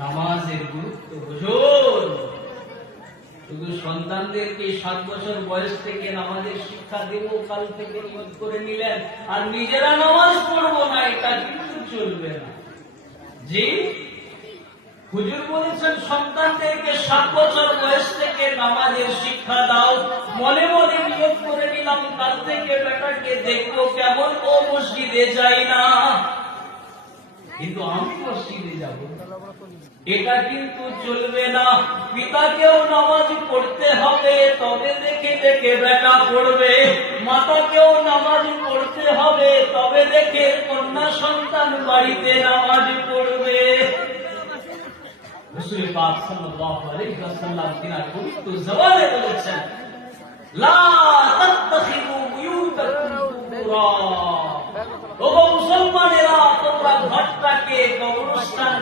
নামাজের গুরুত্ব বুঝুন। শুধু সন্তানদেরকে 7 বছর বয়স থেকে নামাজের শিক্ষা দেব কাল থেকে নিয়ত করে নিলেন, আর নিজেরা নামাজ পড়বো না, এটা কিন্তু চলবে না। জি, হুজুর বলেছেন সন্তানদেরকে 7 বছর বয়স থেকে নামাজের শিক্ষা দাও, মনে মনে নিয়ত করে নিলাম কাল থেকে বেটাকে দেখবো কেমন ও মসজিদে যায় না, কিন্তু আমি মসজিদে যাব, এটা কিন্তু চলবে না। পিতাকেও নামাজ পড়তে হবে, তবে দেখে দেখে বেটা পড়বে। মাতাকেও নামাজ পড়তে হবে, তবে দেখে কন্যা সন্তান বাড়িতে নামাজ পড়বে। রাসূল পাক সাল্লাল্লাহু আলাইহি ওয়াসাল্লাম তিনার পবিত্র জবানে বলেছেন, লা তাত্তাখিযু বুয়ুতাকুম কুবুরা। ও মুসলমানেরা, তোমরা ঘরটাকে কবরস্থান